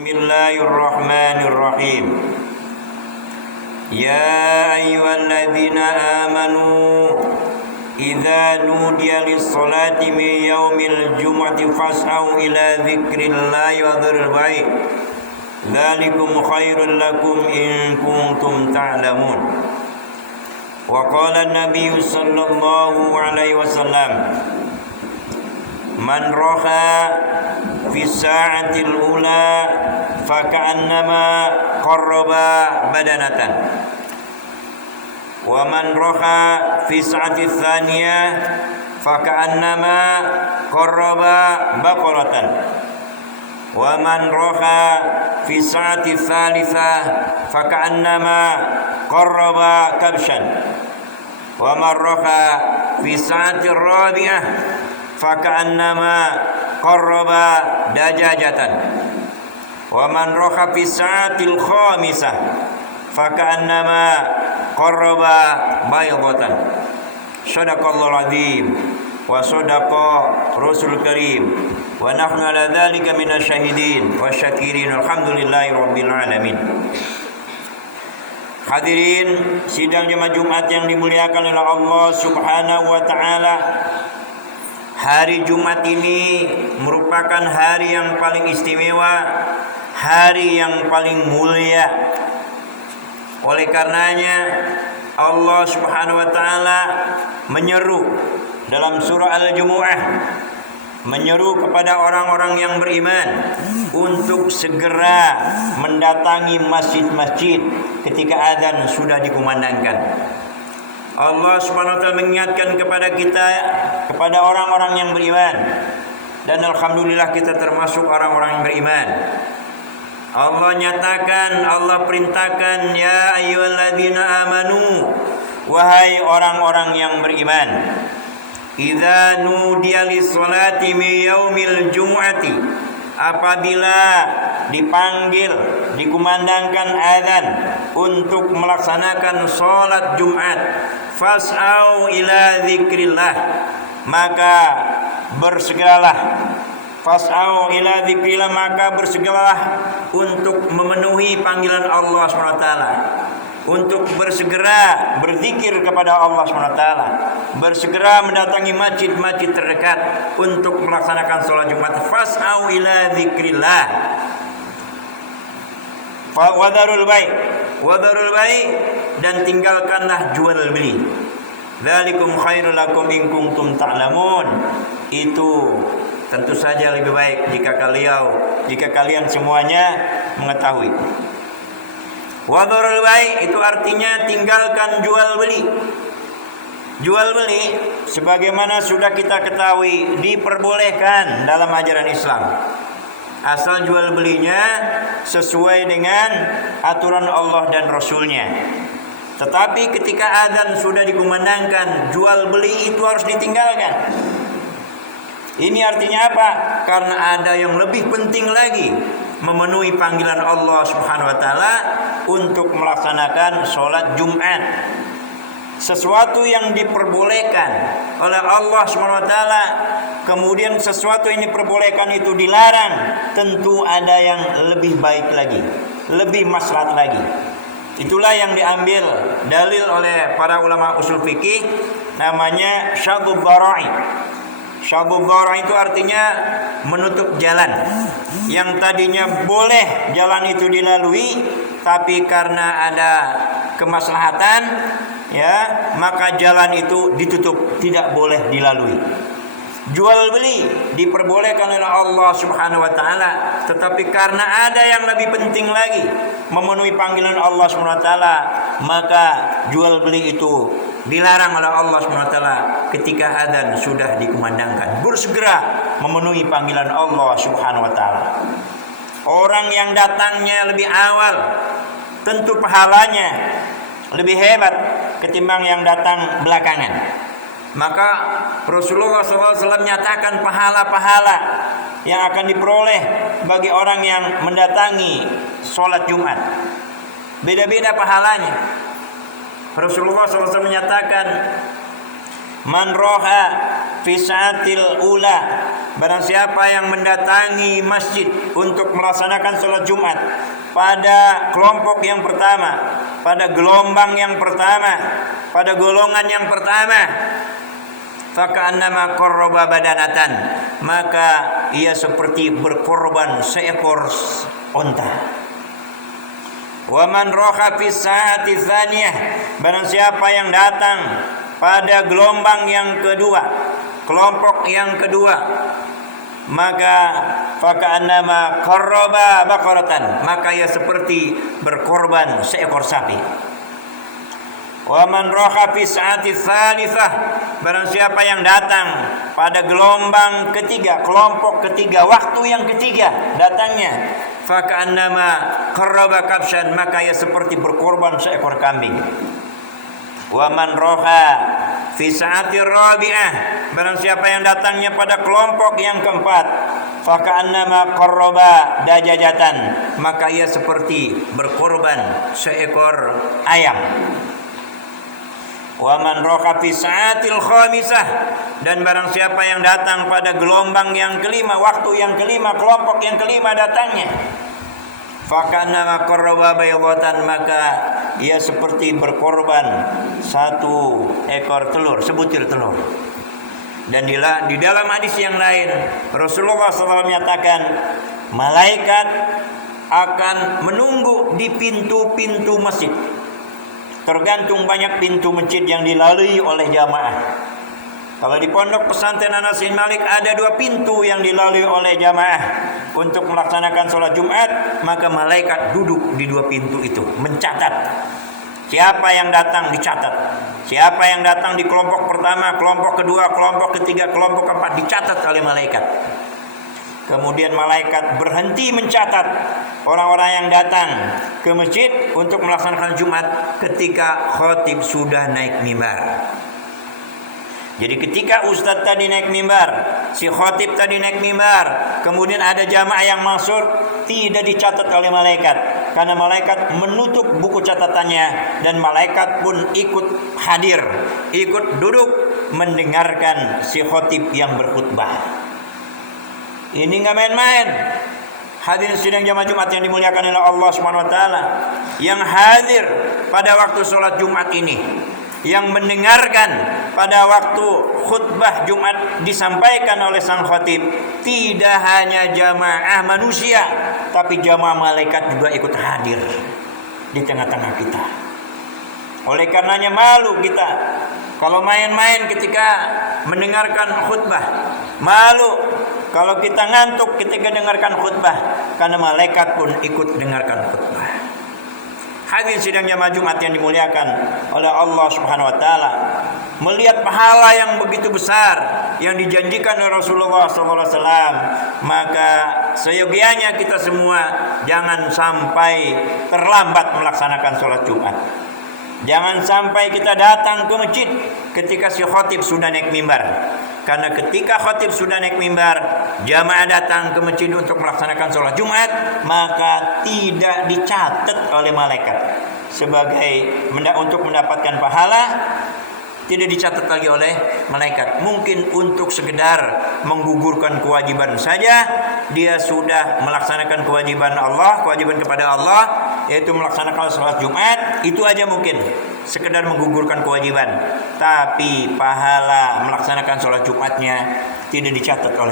Bismillahirrahmanirrahim. Ya ayyuhalladzina amanu idza nudiya lis-salati min yaumil jumu'ati fas'au ila dzikrillahi wa dzaril bai'. Dzalikum khairul lakum in kuntum ta'lamun. Wa qala an-nabiy sallallahu alaihi wasallam, man roha fi sa'atil ula faka'annama qarraba badanatan, wa man roha fi sa'atil thaniyah faka'annama qarraba baqaratan, wa man roha fi sa'atil thalithah faka'annama qarraba kabshan, wa man roha fi sa'atil rabi'ah faka'annama qarraba dajajatan, wa man roha fi sa'atil khamisah faka'annama qarraba baydatan. Shadaqallahul azim wa shadaqa rasul karim wa nahnu ala dzalika minasyahidin wa syakirin. Alhamdulillahi rabbil alamin. Hadirin sidang jemaah Jumat yang dimuliakan oleh Allah Subhanahu wa taala. Hari Jumat ini merupakan hari yang paling istimewa, hari yang paling mulia. Oleh karenanya Allah Subhanahu wa taala menyeru dalam surah Al-Jumu'ah, menyeru kepada orang-orang yang beriman untuk segera mendatangi masjid-masjid ketika azan sudah dikumandangkan. Allah Subhanahu wa taala mengingatkan kepada kita, kepada orang-orang yang beriman, dan alhamdulillah kita termasuk orang-orang yang beriman. Allah nyatakan, Allah perintahkan, ya ayyuhalladzina amanu, wahai orang-orang yang beriman, idza nudiya lis-salati min yaumil jumu'ati, apabila dipanggil, dikumandangkan azan untuk melaksanakan salat Jumat, fas'au ila dzikrillah, maka bersegeralah. Fas'au ila dzikrillah, maka bersegeralah untuk memenuhi panggilan Allah SWT, untuk bersegera berzikir kepada Allah SWT, bersegera mendatangi masjid-masjid terdekat untuk melaksanakan sholat Jumat. Fas'au ila dzikrillah wadarul bai', dan tinggalkanlah jual beli. Dzalikum khairul lakum in kuntum ta'lamun. Itu tentu saja lebih baik jika kalian semuanya mengetahui. Wadarul bai' itu artinya tinggalkan jual beli. Jual beli sebagaimana sudah kita ketahui diperbolehkan dalam ajaran Islam, asal jual belinya sesuai dengan aturan Allah dan Rasulnya. Tetapi ketika azan sudah dikumandangkan, jual beli itu harus ditinggalkan. Ini artinya apa? Karena ada yang lebih penting lagi, memenuhi panggilan Allah Subhanahu wa taala untuk melaksanakan sholat Jumat. Sesuatu yang diperbolehkan oleh Allah Subhanahu wa taala, kemudian sesuatu yang diperbolehkan itu dilarang, tentu ada yang lebih baik lagi, lebih maslahat lagi. Itulah yang diambil dalil oleh para ulama usul fikih, namanya syadud dhara'i. Syadud dhara'i itu artinya menutup jalan. Yang tadinya boleh jalan itu dilalui, tapi karena ada kemaslahatan, ya, maka jalan itu ditutup, tidak boleh dilalui. Jual beli diperbolehkan oleh Allah Subhanahu wa taala, tetapi karena ada yang lebih penting lagi, memenuhi panggilan Allah Subhanahu wa taala, maka jual beli itu dilarang oleh Allah Subhanahu wa taala ketika adzan sudah dikumandangkan. Bersegera memenuhi panggilan Allah Subhanahu wa taala. Orang yang datangnya lebih awal tentu pahalanya lebih hebat ketimbang yang datang belakangan. Maka Rasulullah SAW nyatakan pahala-pahala yang akan diperoleh bagi orang yang mendatangi sholat Jumat. Beda-beda pahalanya. Rasulullah SAW menyatakan, man roha fi sa'atil ula, barang siapa yang mendatangi masjid untuk melaksanakan sholat Jumat pada kelompok yang pertama, pada gelombang yang pertama, pada golongan yang pertama, faka'annama qarraba badanatan, maka ia seperti berkorban seekor onta. Wa man roha fi saati tsaniyah, barang siapa yang datang pada gelombang yang kedua, kelompok yang kedua, maka faka'annama qarraba baqaratan, maka ia seperti berkorban seekor sapi. Wa man roha fi saati tsalitsah, barang siapa yang datang pada gelombang ketiga, kelompok ketiga, waktu yang ketiga datangnya, faka'annama qarraba kabshan, maka ia seperti berkorban seekor kambing. Wa man roha fi saati rabi'ah, barang siapa yang datangnya pada kelompok yang keempat, faka'annama qarraba dajajatan, maka ia seperti berkorban seekor ayam. Wa man roha fi sa'atil khamisah, dan barang siapa yang datang pada gelombang yang kelima, waktu yang kelima, kelompok yang kelima datangnya, faka'annama qarraba baydatan, maka ia seperti berkorban satu ekor telur, sebutir telur. Dan di dalam hadis yang lain Rasulullah SAW menyatakan, malaikat akan menunggu di pintu-pintu masjid. Tergantung banyak pintu masjid yang dilalui oleh jamaah. Kalau di pondok pesantren Anas bin Malik ada 2 pintu yang dilalui oleh jamaah untuk melaksanakan sholat Jumat, maka malaikat duduk di 2 pintu itu mencatat siapa yang datang, dicatat. Siapa yang datang di kelompok pertama, kelompok kedua, kelompok ketiga, kelompok keempat, dicatat oleh malaikat. Kemudian malaikat berhenti mencatat orang-orang yang datang ke masjid untuk melaksanakan Jumat ketika khatib sudah naik mimbar. Jadi ketika ustadz tadi naik mimbar, si khatib tadi naik mimbar, kemudian ada jamaah yang masuk, tidak dicatat oleh malaikat, karena malaikat menutup buku catatannya, dan malaikat pun ikut hadir, ikut duduk mendengarkan si khatib yang berkhutbah. Ini nggak main-main. Hadirin sidang jamaah Jumat yang dimuliakan oleh Allah Subhanahu wa taala, yang hadir pada waktu sholat Jumat ini, yang mendengarkan pada waktu khutbah Jumat disampaikan oleh sang khatib, tidak hanya jamaah manusia, tapi jamaah malaikat juga ikut hadir di tengah-tengah kita. Oleh karenanya malu kita kalau main-main ketika mendengarkan khutbah. Malu kalau kita ngantuk ketika dengarkan khutbah, karena malaikat pun ikut dengarkan khutbah. Hadirin sidang jamaah Jumat yang dimuliakan oleh Allah Subhanahu wa taala, melihat pahala yang begitu besar yang dijanjikan oleh Rasulullah SAW, maka seyogianya kita semua jangan sampai terlambat melaksanakan sholat Jumat. Jangan sampai kita datang ke masjid ketika si khatib sudah naik mimbar. Karena ketika khatib sudah naik mimbar, jamaah datang ke masjid untuk melaksanakan sholat Jumat, maka tidak dicatat oleh malaikat sebagai untuk mendapatkan pahala. Tidak dicatat lagi oleh malaikat. Mungkin untuk sekedar menggugurkan kewajiban saja, dia sudah melaksanakan kewajiban Allah, kewajiban kepada Allah, yaitu melaksanakan sholat Jumat. Itu aja mungkin sekedar menggugurkan kewajiban, tapi pahala melaksanakan sholat Jumatnya tidak dicatat oleh